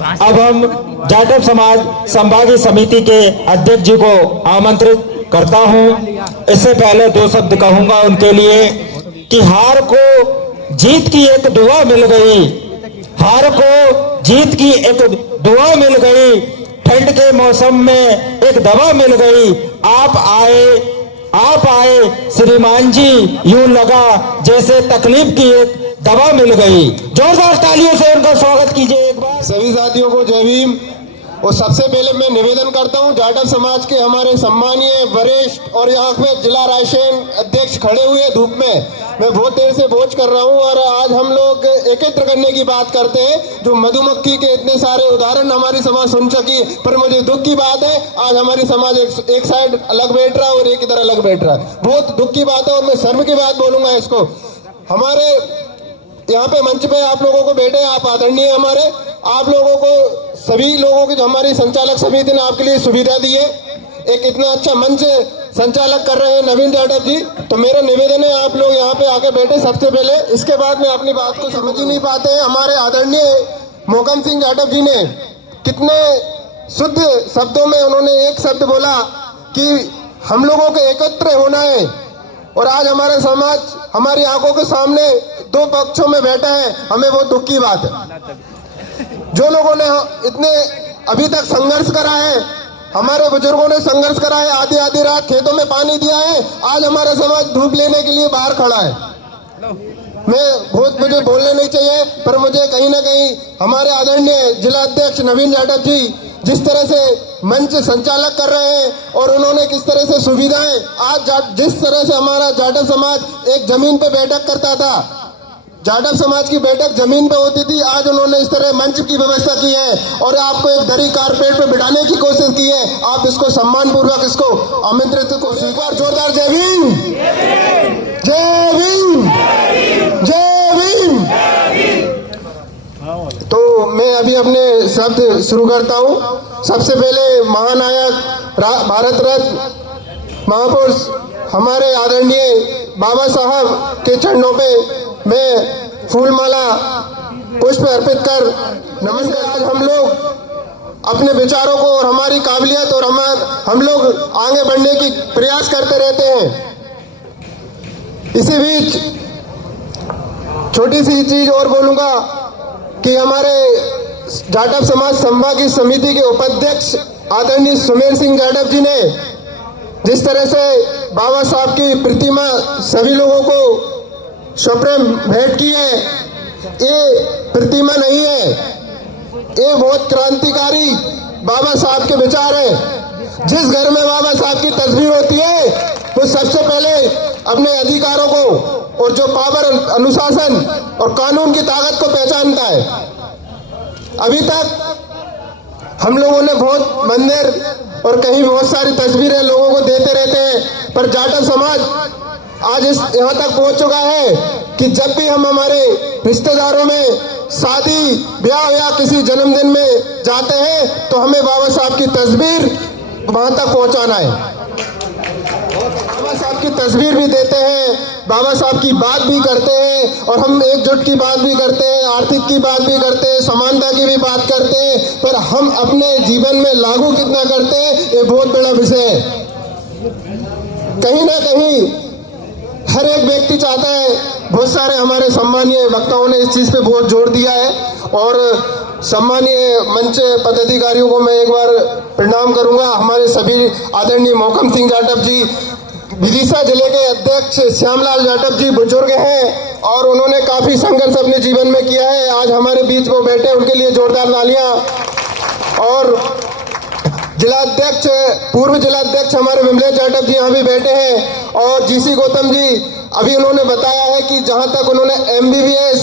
अब हम जाटव समाज संभागीय समिति के अध्यक्ष जी को आमंत्रित करता हूं। इससे पहले दो शब्द कहूंगा उनके लिए कि हार को जीत की एक दुआ मिल गई, हार को जीत की एक दुआ मिल गई, ठंड के मौसम में एक दवा मिल गई। आप आए श्रीमान जी, यूं लगा जैसे तकलीफ की एक दवा मिल गई। जोरदार तालियों से उनका स्वागत कीजिए एक बार। सभी साथियों को जय भीम। और सबसे पहले मैं निवेदन करता हूं, जाटव समाज के हमारे सम्मानीय वरिष्ठ और यहाँ पे जिला रायसेन अध्यक्ष खड़े हुए धूप में, मैं बहुत देर से भोज कर रहा हूं और आज हम लोग एकत्र करने की बात करते हैं। जो मधुमक्खी के इतने सारे उदाहरण हमारी समाज सुन सकी, पर मुझे दुख की बात है आज हमारी समाज एक साइड अलग बैठ रहा है और एक इधर अलग बैठ रहा है। बहुत दुख की बात है और मैं शर्म की बात बोलूंगा इसको। हमारे यहाँ पे मंच पे आप लोगों को बैठे, आप आदरणीय हमारे, आप लोगों को सभी लोगों की जो हमारी संचालक समिति ने आपके लिए सुविधा दी है, एक इतना अच्छा मंच संचालक कर रहे हैं नवीन जाटव जी, तो मेरा निवेदन है आप लोग यहाँ पे आके बैठे सबसे पहले। इसके बाद में अपनी बात को समझ ही नहीं पाते हैं। हमारे आदरणीय मोहकम सिंह जाटव जी ने कितने शुद्ध शब्दों में उन्होंने एक शब्द बोला कि हम लोगों को एकत्र होना है, और आज हमारा समाज हमारी आंखों के सामने दो पक्षों में बैठा है। हमें बहुत दुख की बात है। जो लोगों ने इतने अभी तक संघर्ष करा है, हमारे बुजुर्गों ने संघर्ष करा है, आधी आधी रात खेतों में पानी दिया है, आज हमारा समाज धूप लेने के लिए बाहर खड़ा है। मुझे बोलने नहीं चाहिए, पर मुझे कहीं ना कहीं हमारे आदरणीय जिला अध्यक्ष नवीन जाटव जी जिस तरह से मंच संचालक कर रहे हैं और उन्होंने किस तरह से सुविधाएं, आज जिस तरह से हमारा जाटव समाज एक जमीन पे बैठक करता था, जाटव समाज की बैठक जमीन पे होती थी, आज उन्होंने इस तरह मंच की व्यवस्था की है और आपको एक दरी कारपेट पे बिठाने की कोशिश की है। आप इसको सम्मान पूर्वक इसको आमंत्रित को स्वीकार। जोरदार जय भीम, जय भीम, जय भीम। तो मैं अभी अपने शब्द शुरू करता हूँ। सबसे पहले महानायक भारत रत्न महापुरुष हमारे आदरणीय बाबा साहब के चरणों पे मैं फूलमाला पुष्प अर्पित कर नमस्कार। आज हम लोग अपने विचारों को और हमारी काबिलियत और हम लोग आगे बढ़ने की प्रयास करते रहते हैं। इसी बीच छोटी सी चीज और बोलूंगा कि हमारे जाटव समाज संभागीय समिति के उपाध्यक्ष आदरणीय सुमेर सिंह जाटव जी ने जिस तरह से बाबा साहब की प्रतिमा सभी लोगों को स्वप्न भेंट की है, ये प्रतिमा नहीं है, ये बहुत क्रांतिकारी बाबा साहब के विचार है। जिस घर में बाबा साहब की तस्वीर होती है वो सबसे पहले अपने अधिकारों को और जो पावर, अनुशासन और कानून की ताकत को पहचानता है। अभी तक हम लोगों ने बहुत मंदिर और कहीं बहुत सारी तस्वीरें लोगों को देते रहते हैं, पर जाटव समाज आज यहाँ तक पहुँच चुका है कि जब भी हम हमारे रिश्तेदारों में शादी ब्याह या किसी जन्मदिन में जाते हैं तो हमें बाबा साहब की तस्वीर वहाँ तक पहुँचाना है। बाबा साहब की तस्वीर भी देते हैं, बाबा साहब की बात भी करते हैं और हम एकजुट की बात भी करते हैं, आर्थिक की बात भी करते हैं, समानता की भी बात करते हैं, पर हम अपने जीवन में लागू कितना करते हैं ये बहुत बड़ा विषय है। कहीं ना कहीं हर एक व्यक्ति चाहता है, बहुत सारे हमारे सम्मानीय वक्ताओं ने इस चीज पे बहुत जोर दिया है और सम्मानीय मंच पदाधिकारियों को मैं एक बार प्रणाम करूंगा। हमारे सभी आदरणीय मोहकम सिंह जाटव जी, विदिशा जिले के अध्यक्ष श्यामलाल जाटव जी बुजुर्ग हैं और उन्होंने काफी संघर्ष अपने जीवन में किया है, आज हमारे बीच वो बैठे, उनके लिए जोरदार तालियां। और जिलाध्यक्ष, पूर्व जिलाध्यक्ष हमारे विमलेश जाटव जी यहाँ भी बैठे हैं और जीसी गौतम जी, अभी उन्होंने बताया है कि जहाँ तक उन्होंने MBBS,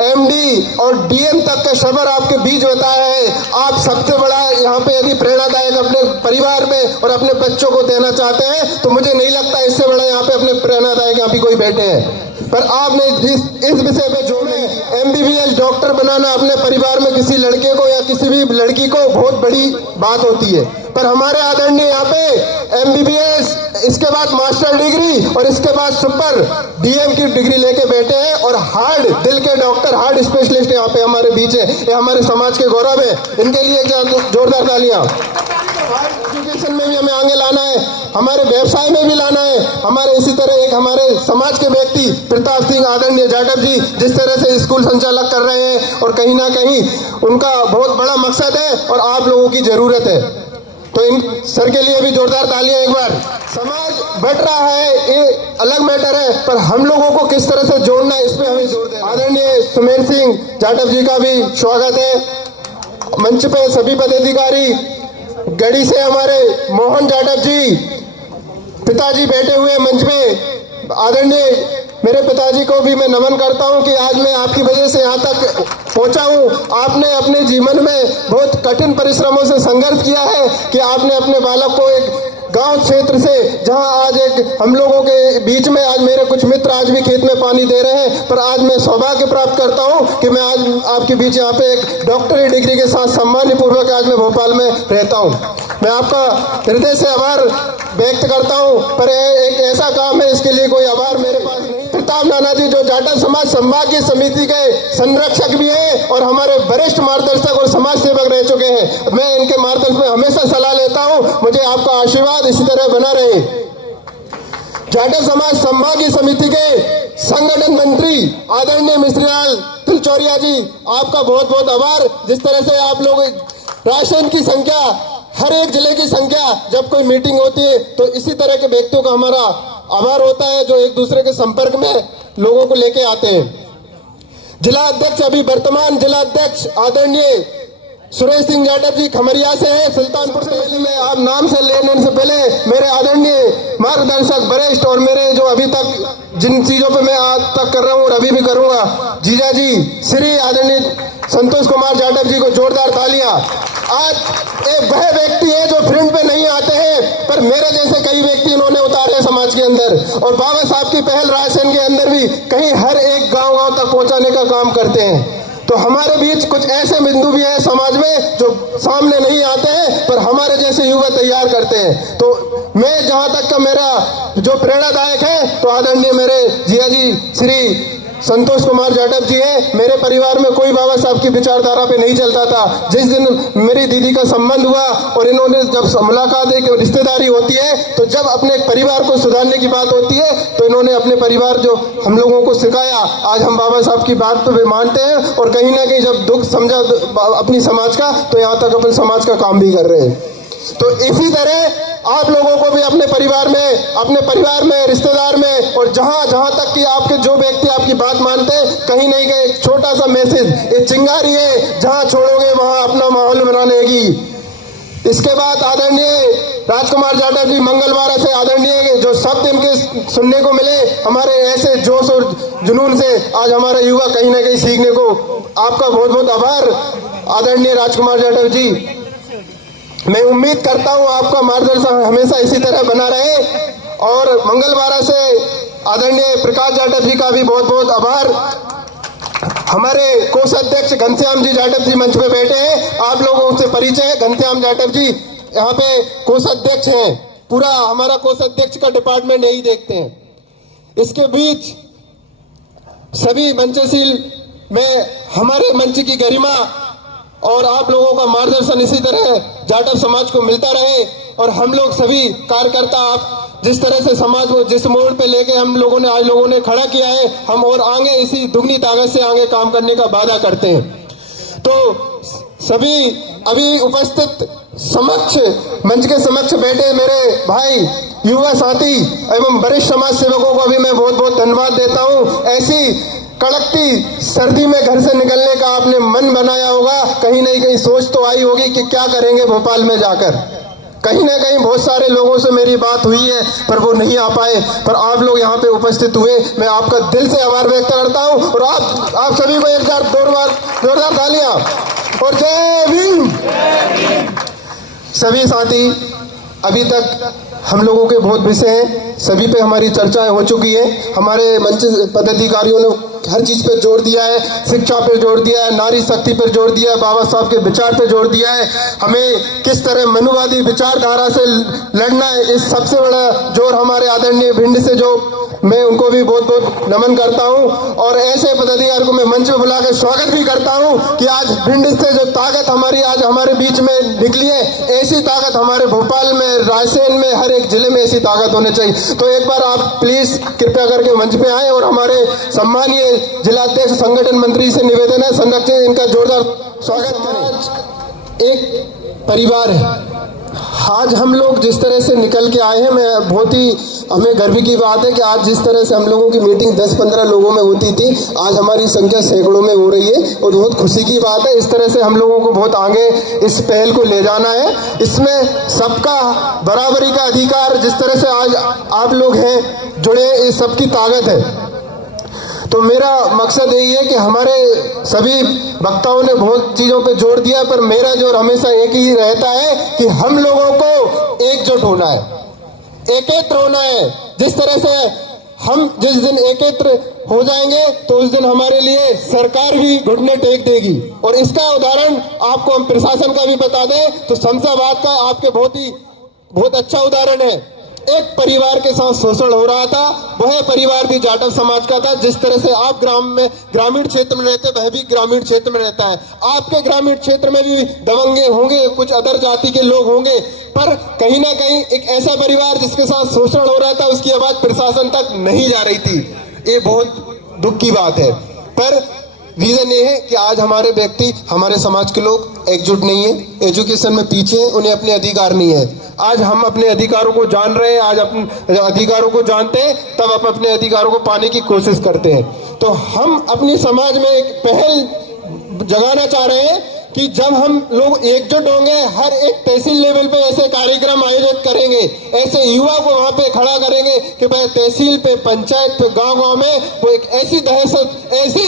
MD और DM तक का सफर आपके बीच बताया है। आप सबसे बड़ा यहाँ पे यदि प्रेरणादायक अपने परिवार में और अपने बच्चों को देना चाहते हैं तो मुझे नहीं लगता इससे बड़ा यहाँ पे अपने प्रेरणादायक यहाँ पे कोई बैठे हैं। पर आपने इस विषय पे जोड़े MBBS डॉक्टर बनाना अपने परिवार में किसी लड़के को या किसी भी लड़की को बहुत बड़ी बात होती है। पर हमारे आदरणीय यहाँ पे MBBS, इसके बाद मास्टर डिग्री और इसके बाद सुपर DM की डिग्री लेके बैठे हैं और हार्ट, दिल के डॉक्टर, हार्ट स्पेशलिस्ट यहाँ पे हमारे बीच है। ये हमारे समाज के गौरव है, इनके लिए जोरदार तालियां। एजुकेशन में भी हमें आगे लाना है, हमारे व्यवसाय में भी लाना है। हमारे इसी तरह एक हमारे समाज के व्यक्ति प्रताप सिंह आदरणीय जाटव जी जिस तरह से स्कूल संचालक कर रहे हैं और कहीं ना कहीं उनका बहुत बड़ा मकसद है और आप लोगों की जरूरत है, तो इन सर के लिए भी जोरदार तालियां एक बार। समाज बढ़ रहा है, ये अलग मैटर है, पर हम लोगों को किस तरह से जोड़ना है इस पे हमें जोर देना। आदरणीय सुमेर सिंह जाटव जी का भी स्वागत है। मंच पे सभी पदाधिकारी, गढ़ी से हमारे मोहन जाटव जी पिताजी बैठे हुए मंच पे। आदरणीय मेरे पिताजी को भी मैं नमन करता हूं कि आज मैं आपकी वजह से यहाँ तक पहुंचा हूं। आपने अपने जीवन में बहुत कठिन परिश्रमों से संघर्ष किया है कि आपने अपने बालक को एक गांव क्षेत्र से, जहां आज एक हम लोगों के बीच में आज मेरे कुछ मित्र आज भी खेत में पानी दे रहे हैं, पर आज मैं सौभाग्य प्राप्त करता हूं कि मैं आज आपके बीच यहाँ पे एक डॉक्टरेट डिग्री के साथ सम्मान पूर्वक आज मैं भोपाल में रहता हूं। मैं आपका हृदय से आभार व्यक्त करता हूं, पर एक ऐसा काम है, इसके लिए कोई आभार मेरे पास नहीं। प्रताप नाना जी जो जाटव समाज संभागीय समिति के संरक्षक भी हैं और हमारे वरिष्ठ मार्गदर्शक और समाज सेवक रह चुके हैं, मैं इनके मार्गदर्शन में हमेशा सलाह लेता हूं। मुझे आपका आशीर्वाद इसी तरह बना रहे। जाटव समाज संभागीय समिति के संगठन मंत्री आदरणीय मिश्रीलाल तिलचौरिया जी, आपका बहुत बहुत आभार। जिस तरह से आप लोग राशन की संख्या, हर एक जिले की संख्या, जब कोई मीटिंग होती है तो इसी तरह के व्यक्तियों का हमारा आभार होता है जो एक दूसरे के संपर्क में लोगों को लेके आते हैं। जिला अध्यक्ष, अभी वर्तमान जिला अध्यक्ष आदरणीय सुरेश सिंह जाटव जी खमरिया से है, सुल्तानपुर से। मैं आप नाम से लेने से पहले मेरे आदरणीय मार्गदर्शक वरिष्ठ और मेरे जो अभी तक जिन चीजों पे मैं आज तक कर रहा हूँ और अभी भी करूंगा, जीजा जी श्री आदरणीय संतोष कुमार जाटव जी को जोरदार तालियां। आज एक वह व्यक्ति है जो फ्रंट पे नहीं आते हैं, पर मेरे जैसे कई व्यक्ति इन्होंने उतारे हैं समाज के अंदर, और बाबा साहब की पहल राशन के अंदर भी कहीं हर एक गांव तक पहुंचाने का काम करते हैं। तो हमारे बीच कुछ ऐसे बिंदु भी हैं समाज में जो सामने नहीं आते हैं, पर हमारे जैसे युवा तैयार करते हैं। तो मैं जहां तक का मेरा जो प्रेरणादायक है, तो आदरणीय मेरे जिया जी श्री संतोष कुमार जाटव जी हैं। मेरे परिवार में कोई बाबा साहब की विचारधारा पे नहीं चलता था। जिस दिन मेरी दीदी का संबंध हुआ और इन्होंने जब मुलाकात, एक रिश्तेदारी होती है, तो जब अपने परिवार को सुधारने की बात होती है, तो इन्होंने अपने परिवार जो हम लोगों को सिखाया, आज हम बाबा साहब की बात पे मानते हैं और कहीं ना कहीं जब दुख समझा अपनी समाज का, तो यहाँ तक अपन समाज का काम भी कर रहे हैं। तो इसी तरह आप लोगों को भी अपने परिवार में, रिश्तेदार में, और जहां तक कि आपके जो व्यक्ति आपकी बात मानते हैं, कहीं नहीं गए, एक छोटा सा मैसेज, ये चिंगारी है, जहां छोड़ोगे वहां अपना माहौल बनाने की। इसके बाद आदरणीय राजकुमार जाटव जी मंगलवार से, आदरणीय जो शब्द इनके सुनने को मिले, हमारे ऐसे जोश और जुनून से आज हमारा युवा कहीं ना कहीं सीखने को, आपका बहुत बहुत आभार आदरणीय राजकुमार जाटव जी। मैं उम्मीद करता हूं आपका मार्गदर्शन हमेशा इसी तरह बना रहे। और मंगलवार से आदरणीय प्रकाश जाटव जी का भी बहुत बहुत आभार। हमारे कोषाध्यक्ष घनश्याम जी जाटव जी मंच पे बैठे हैं, आप लोगों से परिचय है। घनश्याम जाटव जी यहाँ पे कोषाध्यक्ष हैं, पूरा हमारा कोषाध्यक्ष का डिपार्टमेंट यही देखते हैं। इसके बीच सभी मंचशील में हमारे मंच की गरिमा और आप लोगों का मार्गदर्शन इसी तरह जाटव समाज को मिलता रहे, और हम लोग सभी कार्यकर्ता, आप जिस तरह से समाज को जिस मोड़ पे लेके हम लोगों ने आज लोगों ने खड़ा किया है, हम और आगे इसी दुगनी ताकत से आगे काम करने का वादा करते हैं। तो सभी अभी उपस्थित मंच के समक्ष बैठे मेरे भाई, युवा साथी एवं वरिष्ठ समाज सेवकों को भी मैं बहुत बहुत धन्यवाद देता हूँ। ऐसी कड़कती सर्दी में घर से निकलने का आपने मन बनाया होगा, कहीं नहीं कहीं सोच तो आई होगी कि क्या करेंगे भोपाल में जाकर। कहीं ना कहीं बहुत सारे लोगों से मेरी बात हुई है, पर वो नहीं आ पाए, पर आप लोग यहाँ पे उपस्थित हुए, मैं आपका दिल से आभार व्यक्त करता हूँ। और आप सभी को एक बार जोरदार तालियां और जय भीम। सभी साथी अभी तक हम लोगों के बहुत विषय हैं, सभी पे हमारी चर्चाएं हो चुकी है। हमारे मंच पदाधिकारियों ने हर चीज पे जोर दिया है, शिक्षा पे जोर दिया है, नारी शक्ति पर जोर दिया है, बाबा साहब के विचार पे जोर दिया है, हमें किस तरह मनुवादी विचारधारा से लड़ना है, इस सबसे बड़ा जोर हमारे आदरणीय भिंड से जो मैं उनको भी बहुत बहुत नमन करता हूं। और ऐसे पदाधिकारी को मैं मंच में बुला के स्वागत भी करता हूं कि आज भिंड से जो ताकत हमारी आज हमारे बीच में निकली है, ऐसी ताकत हमारे भोपाल में, रायसेन में, हर एक जिले में ऐसी ताकत होनी चाहिए। तो एक बार आप प्लीज कृपया करके मंच पे आए और हमारे सम्मानीय जिलाध्यक्ष संगठन मंत्री से निवेदन है, संरक्षण इनका जोरदार स्वागत करें। एक परिवार है, आज हम लोग जिस तरह से निकल के आए हैं, मैं बहुत ही हमें गर्व की बात है कि आज जिस तरह से हम लोगों की मीटिंग 10-15 लोगों में होती थी, आज हमारी संख्या सैकड़ों में हो रही है और बहुत खुशी की बात है। इस तरह से हम लोगों को बहुत आगे इस पहल को ले जाना है। इसमें सबका बराबरी का अधिकार, जिस तरह से आज आप लोग हैं जुड़े, ये सबकी ताकत है। तो मेरा मकसद यही है कि हमारे सभी वक्ताओं ने बहुत चीज़ों पे जोर दिया, पर मेरा जोर हमेशा एक ही रहता है कि हम लोगों को एकजुट होना है, एकत्र होना है। जिस तरह से हम जिस दिन एकत्र हो जाएंगे तो उस दिन हमारे लिए सरकार भी घुटने टेक देगी। और इसका उदाहरण आपको हम प्रशासन का भी बता दें तो शमशाबाद का आपके बहुत अच्छा उदाहरण है। एक परिवार के साथ शोषण हो रहा था, वह परिवार भी जाटव समाज का था। जिस तरह से आप ग्रामीण क्षेत्र में रहते, वह भी ग्रामीण क्षेत्र में रहता है। आपके ग्रामीण क्षेत्र में भी दबंगे होंगे, कुछ अदर जाति के लोग होंगे, पर कहीं ना कहीं एक ऐसा परिवार जिसके साथ शोषण हो रहा था, उसकी आवाज प्रशासन तक नहीं जा रही थी। ये बहुत दुख की बात है। पर रीजन ये है कि आज हमारे व्यक्ति, हमारे समाज के लोग एकजुट नहीं है, एजुकेशन में पीछे हैं, उन्हें अपने अधिकार नहीं है। आज हम अपने अधिकारों को जान रहे हैं, आज अपने अधिकारों को जानते हैं, तब हम अपने अधिकारों को पाने की कोशिश करते हैं। तो हम अपनी समाज में एक पहल जगाना चाह रहे हैं कि जब हम लोग एकजुट होंगे, हर एक तहसील लेवल पे ऐसे कार्यक्रम आयोजित करेंगे, ऐसे युवा को वहां पे खड़ा करेंगे कि भाई तहसील पे, पंचायत पे, गांव-गांव में वो एक ऐसी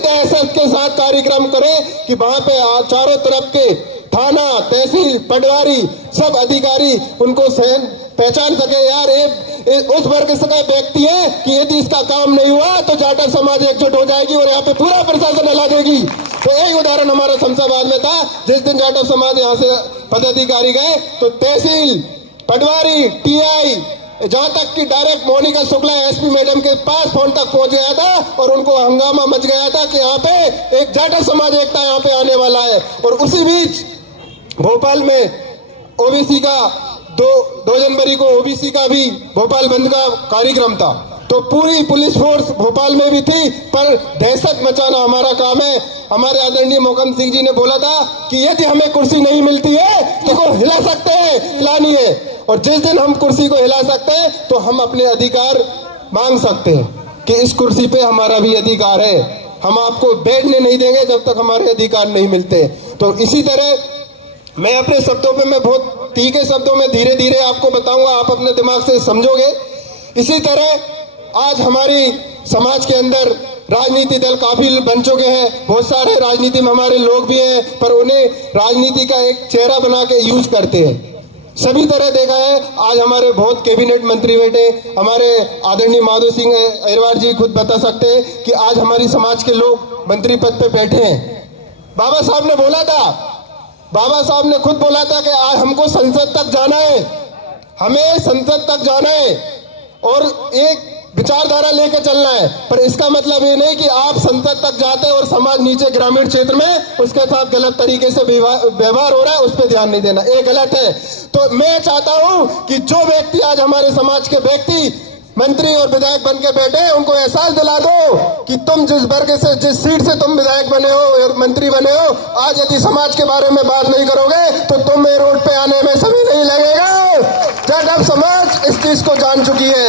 दहशत के साथ कार्यक्रम करें कि वहां पे चारों तरफ के थाना, तहसील, पटवारी, सब अधिकारी उनको पहचान सके, यार ये उस वर्ग का व्यक्ति है कि यदि इसका काम नहीं हुआ तो जाटव समाज एकजुट हो जाएगी और यहाँ पे पूरा प्रशासन हिला देगी। तो यही उदाहरण हमारा शमशाबाद में था। जिस दिन जाटव समाज यहाँ से पदाधिकारी गए तो तहसील, पटवारी, टीआई, जहां तक कि direct Monika Shukla SP madam के पास फोन तक पहुंच गया था और उनको हंगामा मच गया था कि यहाँ पे एक जाटव समाज एकता यहाँ पे आने वाला है। और उसी बीच भोपाल में ओबीसी का 2 जनवरी को ओबीसी का भी भोपाल बंद का कार्यक्रम था, तो पूरी पुलिस फोर्स भोपाल में भी थी। पर दहशत मचाना हमारा काम है। हमारे आदरणीय मोहकम सिंह जी ने बोला था कि यदि हमें कुर्सी नहीं मिलती है तो को हिला सकते हैं, हिलानी है। और जिस दिन हम कुर्सी को हिला सकते हैं तो हम अपने अधिकार मांग सकते हैं कि इस कुर्सी पे हमारा भी अधिकार है, हम आपको बैठने नहीं देंगे जब तक हमारे अधिकार नहीं मिलते। तो इसी तरह मैं अपने शब्दों पे, मैं बहुत तीखे शब्दों में धीरे धीरे आपको बताऊंगा, आप अपने दिमाग से समझोगे। इसी तरह आज हमारी समाज के अंदर राजनीति दल काफी बन चुके हैं, बहुत सारे राजनीति में हमारे लोग भी हैं, पर उन्हें राजनीति का एक चेहरा बना के यूज करते हैं। सभी तरह देखा है, आज हमारे बहुत कैबिनेट मंत्री बैठे, हमारे आदरणीय माधव सिंह अहिरवार जी खुद बता सकते हैं कि आज हमारी समाज के लोग मंत्री पद पे बैठे हैं। बाबा साहब ने बोला था, बाबा साहब ने खुद बोला था कि आज हमको संसद तक जाना है, हमें संसद तक जाना है और एक विचारधारा लेके चलना है। पर इसका मतलब ये नहीं कि आप संसद तक जाते हैं और समाज नीचे ग्रामीण क्षेत्र में उसके साथ गलत तरीके से व्यवहार हो रहा है, उस पर ध्यान नहीं देना, ये गलत है। तो मैं चाहता हूं कि जो व्यक्ति आज हमारे समाज के व्यक्ति मंत्री और विधायक बन के बैठे हैं, उनको एहसास दिला दो कि तुम जिस वर्ग से, जिस सीट से तुम विधायक बने हो और मंत्री बने हो, आज यदि समाज के बारे में बात नहीं करोगे तो तुम्हें रोड पे आने में समय नहीं लगेगा। जाटव समाज इस चीज को जान चुकी है।